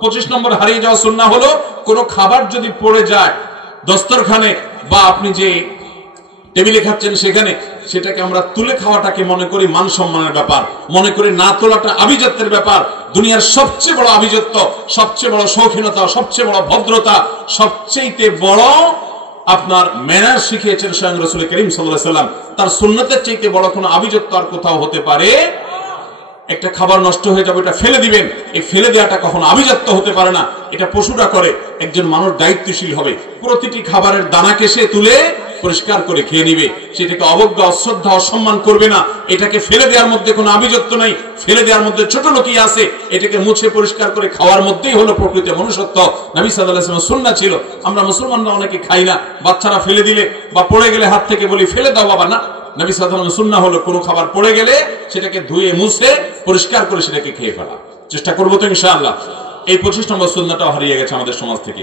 25 নম্বর হারিয়ে যাওয়া সুন্নাহ হলো কোনো খাবার যদি পড়ে যায় দস্তরখানে বা আপনি যে টেবিলে খাচ্ছেন সেখানে, সেটাকে আমরা তুলে খাওয়াটাকে মনে করি মান সম্মানের ব্যাপার, মনে করি না তোলাটা আভিজাত্যের ব্যাপার। দুনিয়ার সবচেয়ে বড় আভিজাত্য, সবচেয়ে বড় শৌখিনতা, সবচেয়ে বড় ভদ্রতা, সবচেয়ে বড় আপনার ম্যানার শিখিয়েছেন স্বয়ং রাসূল করিম সাল্লাল্লাহু আলাইহি ওয়াসাল্লাম। তার সুন্নতের চাইতে বড় কোনো আভিজাত্য আর কোথাও হতে পারে। একটা খাবার নষ্ট হয়ে যাবে, এটা ফেলে দিবেন, এই ফেলে দেওয়াটা কখনো আভিজাত্য হতে পারে না। এটা পশুরা করে, একজন মানুষ দায়িত্বশীল হবে, প্রতিটি খাবারের দানাকে সে তুলে পরিষ্কার করে খেয়ে নিবে, সেটাকে অবজ্ঞা, অশ্রদ্ধা, অসম্মান করবে না। এটাকে ফেলে দেওয়ার মধ্যে কোনো আভিজাত্য নাই, ফেলে দেওয়ার মধ্যে ছোট লোকই আছে। এটাকে মুছে পরিষ্কার করে খাওয়ার মধ্যেই হলো প্রকৃত মনুষ্যত্ব। নবী সাল্লাল্লাহু আলাইহি ওয়াসাল্লামের সুন্নাহ ছিল। আমরা মুসলমানরা অনেকে খাই না, বাচ্চারা ফেলে দিলে বা পড়ে গেলে হাত থেকে বলি ফেলে দাও বাবা, না। নবী সাল্লাল্লাহু আলাইহি ওয়াসাল্লামের সুন্নাহ হলো কোনো খাবার পড়ে গেলে সেটাকে ধুয়ে মুছে পরিষ্কার করে সেটাকে খেয়ে ফেলা। চেষ্টা করবো তো ইনশাআল্লাহ। এই 25 নম্বর সুন্নাহটাও হারিয়ে গেছে আমাদের সমাজ থেকে।